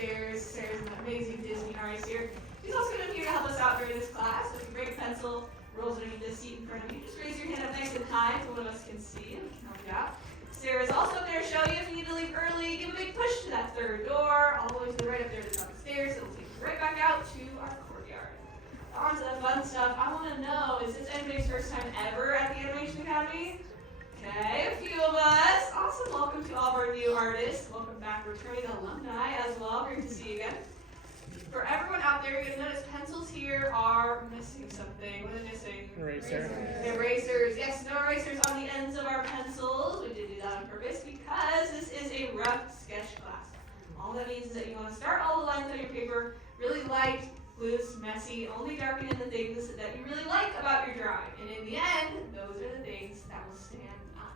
Sarah's an amazing Disney artist here. She's also going to be here to help us out during this class. So if you bring a pencil, rolls underneath this seat in front of you, just raise your hand up nice and high so one of us can see and we can help you out. Sarah's also up there to show you if you need to leave early. Give a big push to that third door, all the way to the right up there to the top of the stairs. It'll take you right back out to our courtyard. On to the fun stuff. I want to know, is this anybody's first time ever at the Animation Academy? Okay, a few of us. Awesome. Welcome to all of our new artists. Welcome back, returning alumni as well. Great to see you again. For everyone out there, you're going to notice pencils here are missing something. What are they missing? Erasers. Yes, no erasers on the ends of our pencils. We did do that on purpose because this is a rough sketch class. All that means is that you want to start all the lines on your paper really light, loose, messy, only darken in the things that you really like about your drawing. And in the end, those are the things that will stand out.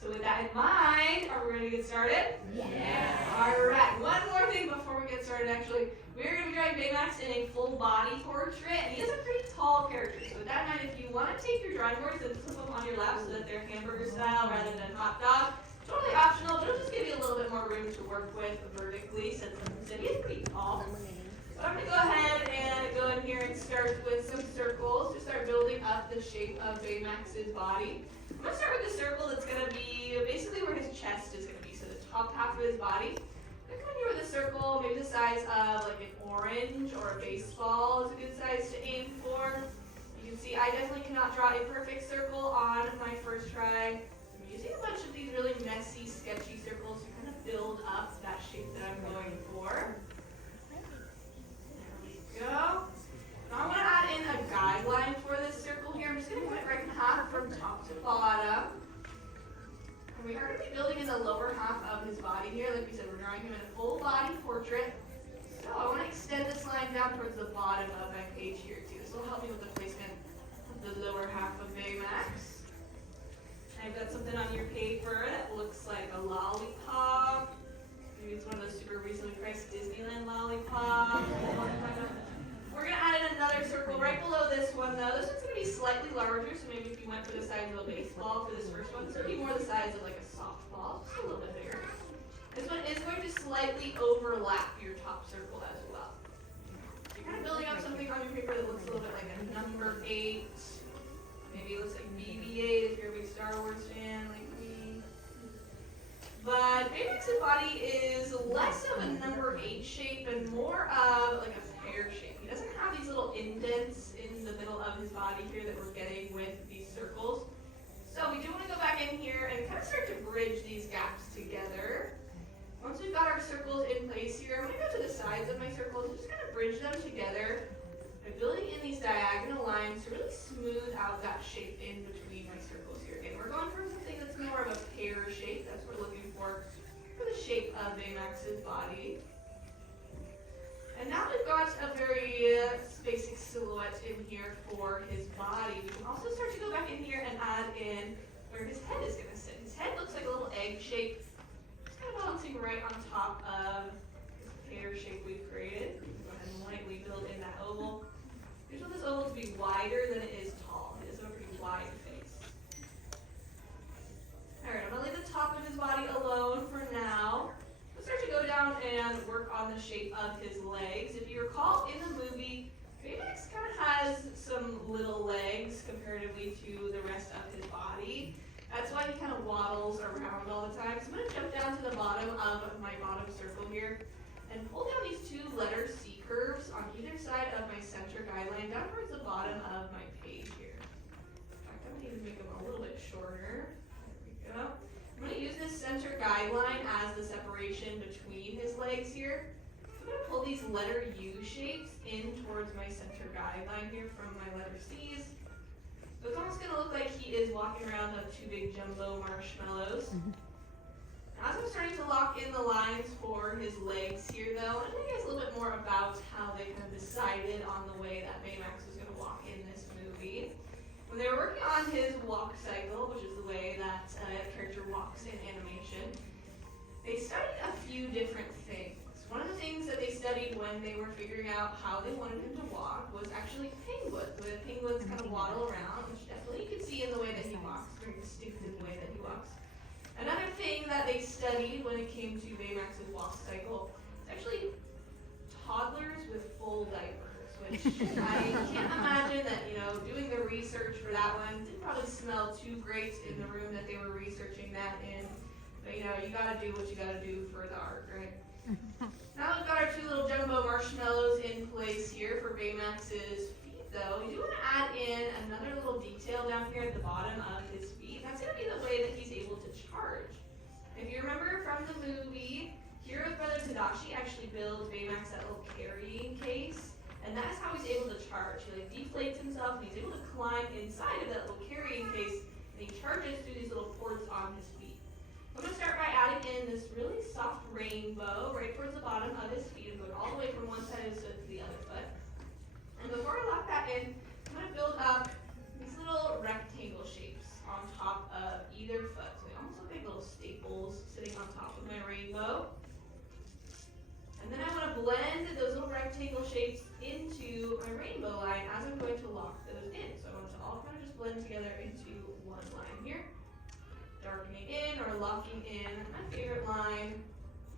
So with that in mind, are we ready to get started? Yeah. All right. One more thing before we get started, actually. We're going to be drawing Baymax in a full body portrait, and he is a pretty tall character. So with that in mind, if you want to take your drawing boards and put them on your lap so that they're hamburger style rather than hot dog, totally optional, but it'll just give you a little bit more room to work with vertically since he is pretty tall. So I'm going to go ahead and go in here and start with some circles to start building up the shape of Baymax's body. I'm going to start with the circle that's going to be basically where his chest is going to be, so the top half of his body. I'm going to come here with a circle, maybe the size of like an orange or a baseball is a good size to aim for. You can see I definitely cannot draw a perfect circle on my first try. I'm using a bunch of these really messy, sketchy circles to kind of build up that shape that I'm going for. Go. Now I'm going to add in a guideline for this circle here. I'm just going to cut it right in half from top to bottom. And we are going to be building in the lower half of his body here. Like we said, we're drawing him in a full body portrait. So I want to extend this line down towards the bottom of my page here too. This will help me with the placement of the lower half of Baymax. I've got something on your paper that looks like a lollipop. Maybe it's one of those super recently priced Disneyland lollipops. We're going to add in another circle right below this one though. This one's going to be slightly larger, so maybe if you went for the size of a baseball for this first one, this would be more the size of like a softball, just a little bit bigger. This one is going to slightly overlap your top circle as well. So you're kind of building up something on your paper that looks a little bit like a number 8. Maybe it looks like BB-8 if you're a big Star Wars fan like me. But Baymax's body is less of a number 8 shape and more of like a pear shape. He doesn't have these little indents in the middle of his body here that we're getting with these circles. So we do want to go back in here and kind of start to bridge these gaps together. Once we've got our circles in place here, I'm going to go to the sides of my circles and just kind of bridge them together by building in these diagonal lines to really smooth out that shape in between my circles here. Again, we're going for something that's more of a pear shape. That's what we're looking for the shape of Baymax's body. And now we've got a very basic silhouette in here for his body. We can also start to go back in here and add in where his head is going to sit. His head looks like a little egg shape. It's kind of balancing right on top of this pear shape we've created. Go ahead and lightly build in that oval. We just want this oval to be wider than it is tall. It is a pretty wide face. Alright, I'm going to leave the top of his body alone for now. Let's start to go down and work on the shape of his legs. If you recall, in the movie, Baymax kind of has some little legs comparatively to the rest of his body. That's why he kind of waddles around all the time. So I'm going to jump down to the bottom of my bottom circle here and pull down these 2 letter C curves on either side of my center guideline down towards the bottom of my page here. In fact, I'm going to even make them a little bit shorter. There we go. I'm going to use this center guideline as the separation between his legs here. I'm going to pull these letter U shapes in towards my center guideline here from my letter C's. So it's almost going to look like he is walking around on 2 big jumbo marshmallows. As I'm starting to lock in the lines for his legs here though, I'm going to tell you guys a little bit more about how they kind of decided on the way that Baymax was going to walk in this movie. When they were working on his walk cycle, which is the way that a character walks in animation, they studied a few different things. One of the things that they studied when they were figuring out how they wanted him to walk was actually penguins. The way the penguins kind of waddle around, which definitely you can see in the way that he walks, very distinctive way that he walks. Another thing that they studied when it came to Baymax's walk cycle is actually which I can't imagine that, doing the research for that one didn't probably smell too great in the room that they were researching that in. But, you gotta do what you gotta do for the art, right? Now we've got our two little jumbo marshmallows in place here for Baymax's feet, though. We do want to add in another little detail down here at the bottom of his feet. That's going to be the way that he's able to charge. If you remember from the movie, Hero's brother Tadashi actually builds Baymax that little carrying case, and that's how he's able to charge. He deflates himself, and he's able to climb inside of that little carrying case, and he charges through these little ports on his feet. I'm going to start by adding in this really soft rainbow right towards the bottom of his feet, and going all the way from one side of his foot to the other foot. And before I lock that in, I'm going to build up these little rectangle shapes on top of either foot. So they almost look like little staples sitting on top of my rainbow. And then I want to blend those little rectangle shapes into my rainbow line as I'm going to lock those in. So I want it to all kind of just blend together into one line here. Darkening in or locking in my favorite line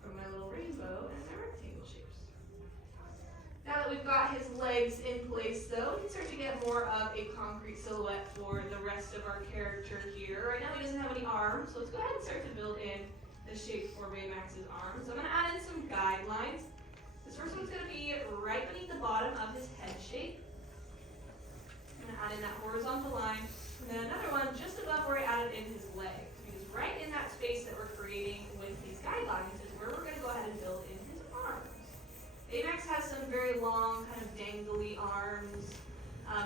from my little rainbow and my rectangle shapes. Now that we've got his legs in place though, we can start to get more of a concrete silhouette for the rest of our character here. Right now he doesn't have any arms, so let's go ahead and start to build in the shape for Baymax's arms. So I'm going to add in some guidelines. This first one's going to be right beneath the bottom of his head shape. I'm going to add in that horizontal line. And then another one just above where I added in his legs. Right in that space that we're creating with these guidelines is where we're going to go ahead and build in his arms. Baymax has some very long, kind of dangly arms,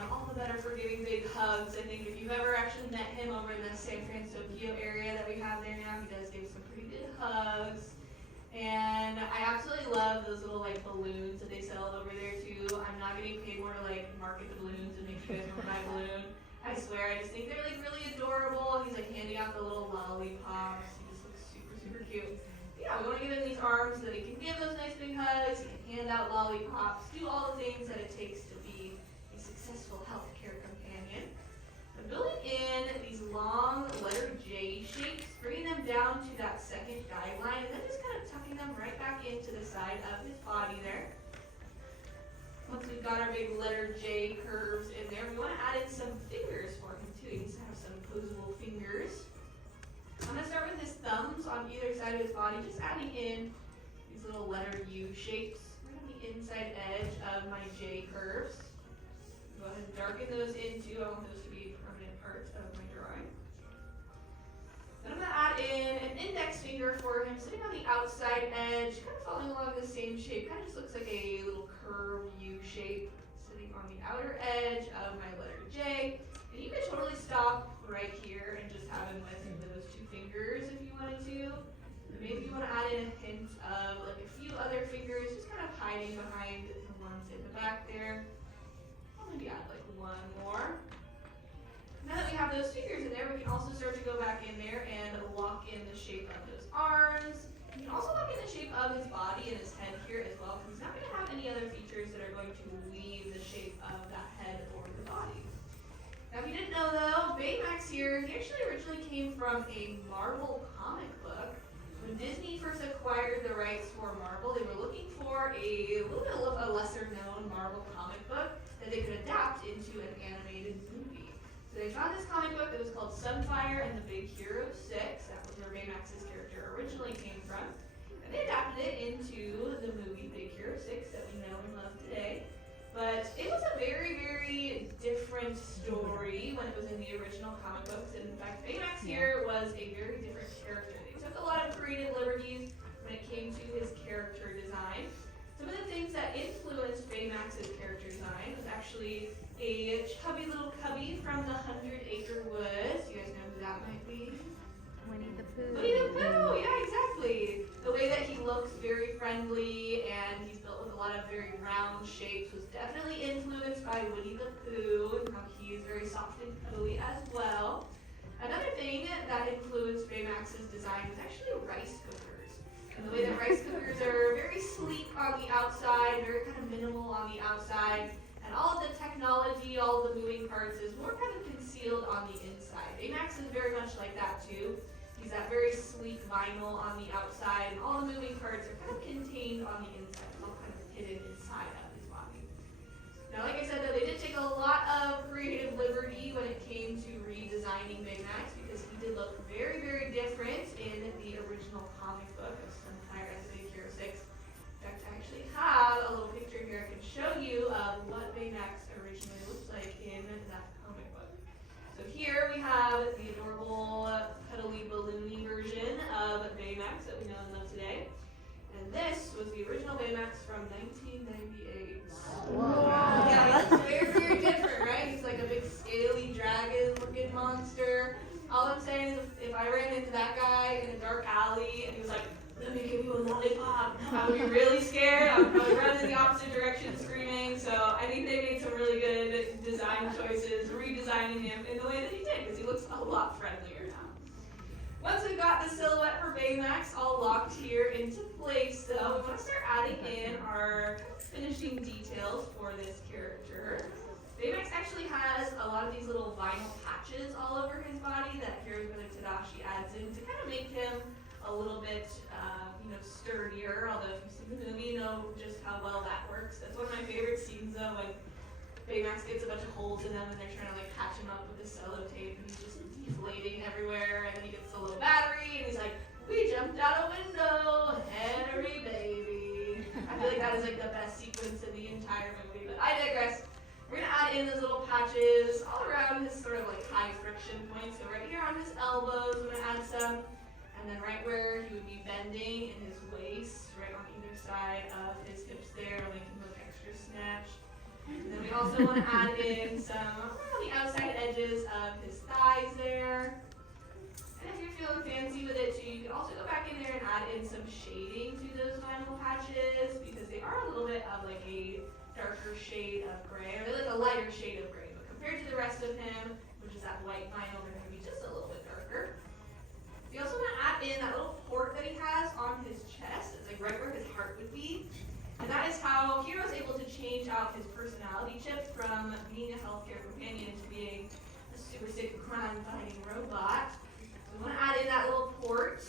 all the better for giving big hugs. I think if you've ever actually met him over in the San Francisco area that we have there now, he does give some pretty good hugs. And I absolutely love those little balloons that they sell over there too. I'm not getting paid more to market the balloons and make you guys want to buy a balloon. I swear, I just think they're really adorable. He's handing out the little lollipops. He just looks super cute. Yeah, we want to give him these arms so that he can give those nice big hugs. He can hand out lollipops, do all the things that it takes to be a successful healthcare companion. I'm building in these long letter J shapes, bringing them down to that second guideline, and then just kind of tucking them right back into the side of his body there. Once we've got our big letter J curves in there, we want to add in some fingers for him too. He needs to have some opposable fingers. I'm going to start with his thumbs on either side of his body, just adding in these little letter U shapes right on the inside edge of my J curves. Go ahead and darken those in too. I want those to be a permanent part of my drawing. Then I'm going to add in an index finger for him sitting on the outside edge, kind of following along the same shape. Kind of just looks like a little curved U shape sitting on the outer edge of my letter J. And you could totally stop right here and just have him with those two fingers if you wanted to. And maybe you want to add in a hint of a few other fingers, just kind of hiding behind the ones in the back there. I'll maybe add one more. Now that we have those fingers in there, we can also start to go back in there and lock in the shape of those arms. You can also lock in the shape of his body and his head here as well, because he's not going to have any other features that are going to leave the shape of that head or the body. Now if you didn't know though, Baymax here, he actually originally came from a Marvel comic book. When Disney first acquired the rights for Marvel, they were looking for a little bit of a lesser known Marvel comic book that they could adapt into an animated movie. So they found this comic book that was called Sunfire and the Big Hero 6. That was where Baymax's character originally came from. And they adapted it into the movie Big Hero 6 that we know and love today. But it was a very different story when it was in the original comic books. And in fact, Baymax here was a very different character. They took a lot of creative liberties when it came to his character design. Some of the things that influenced Baymax's character design was actually a chubby little cubby from the 100-Acre Woods. You guys know who that might be? Winnie the Pooh. Winnie the Pooh, yeah, exactly. The way that he looks very friendly and he's built with a lot of very round shapes was definitely influenced by Winnie the Pooh and how he is very soft and cuddly as well. Another thing that influenced Baymax's design was actually rice cookers. And the way that rice cookers are very sleek on the outside, very kind of minimal on the outside. And all of the technology, all of the moving parts is more kind of concealed on the inside. Baymax is very much like that too. He's that very sleek vinyl on the outside, and all the moving parts are kind of contained on the inside. It's all kind of hidden inside of his body. Now 1998. Whoa. Yeah, he's very, very different, right? He's like a big scaly dragon-looking monster. All I'm saying is if I ran into that guy in a dark alley and he was like, let me give you a lollipop, I would be really scared. I would probably run in the opposite direction screaming. So I think they made some really good design choices, redesigning him in the way that he did, because he looks a lot friendlier now. Once we've got the silhouette for Baymax all locked here into place, though, we want to start adding in our finishing details for this character. Baymax actually has a lot of these little vinyl patches all over his body that Hiroyuki Tadashi adds in to kind of make him a little bit, sturdier. Although if you've seen the movie, you know just how well that works. That's one of my favorite scenes, though, when Baymax gets a bunch of holes in them and they're trying to like patch him up with the cello tape, and he's just deflating everywhere. And then he gets a little battery, and he's like, "We jumped out a window, Henry baby." I feel like that is like the best sequence in the entire movie, but I digress. We're gonna add in those little patches all around his sort of like high friction points. So right here on his elbows, we're gonna add some. And then right where he would be bending in his waist, right on either side of his hips there, to make him look extra snatched. And then we also want to add in some around the outside edges of his thighs there. And if you're feeling fancy with it too, you can also go back in there and add in some shading to those vinyl patches, because they are a little bit of like a darker shade of gray, or like a lighter shade of gray. But compared to the rest of him, which is that white vinyl, they're going to be just a little bit darker. We also want to add in that little port that he has on his chest. It's like right where his heart would be. And that is how Hiro's able to change out his personality chip from being a healthcare companion to being a super sick crime-fighting robot. So we want to add in that little port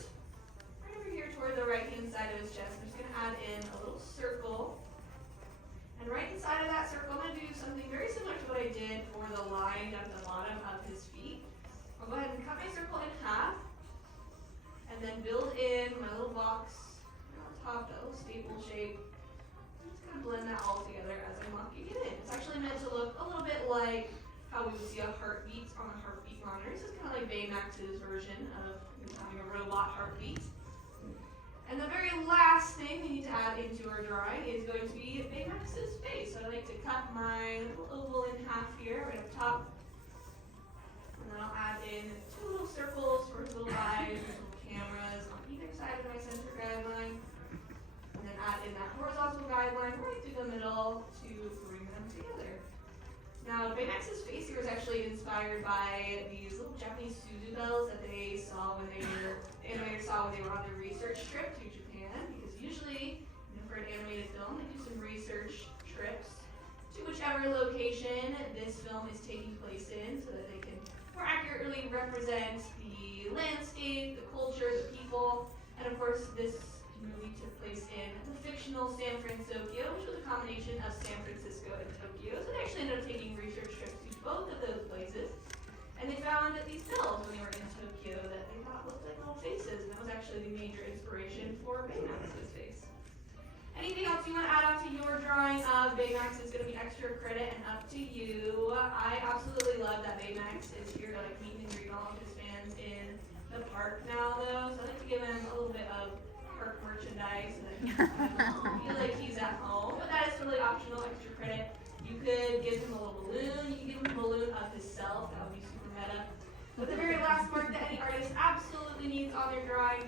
right over here toward the right-hand side of his chest. I'm just going to add in a little circle. And right inside of that circle, I'm going to do something very similar to what I did for the line down at the bottom of his feet. I'll go ahead and cut my circle in half. And then build in my little box on top, that little staple shape. I'm just going to blend that all together as I'm locking it in. It's actually meant to look a little bit like how we would see a heartbeat on a heartbeat monitor. This is kind of like Baymax's version of having a robot heartbeat. And the very last thing we need to add into our drawing is going to be Baymax's face. So I like to cut my little oval in half here, right up top. And then I'll add in two little circles for his little eyes. Cameras on either side of my center guideline, and then add in that horizontal guideline right through the middle to bring them together. Now, Baymax's face here was actually inspired by these little Japanese Suzu bells that they saw when they were, the animators saw when they were on their research trip to Japan, because usually, for an animated film, they do some research trips to whichever location this film is taking place in, so that they can more accurately represent the landscape, the culture, the people, and of course this movie took place in the fictional San Francisco, which was a combination of San Francisco and Tokyo. So they actually ended up taking research trips to both of those places, and they found that these bells when they were in Tokyo that they thought looked like little faces, and that was actually the major inspiration for Baymax's face. Anything else you want to add on to your drawing of Baymax is going to be extra credit and up to you. I absolutely love that Baymax is here to like meet and greet all of his fans in the park now, though. So I like to give him a little bit of park merchandise so that he feel like he's at home. But that is totally optional, extra credit. You could give him a little balloon. You can give him a balloon of himself. That would be super meta. But the very last mark that any artist absolutely needs on their drawing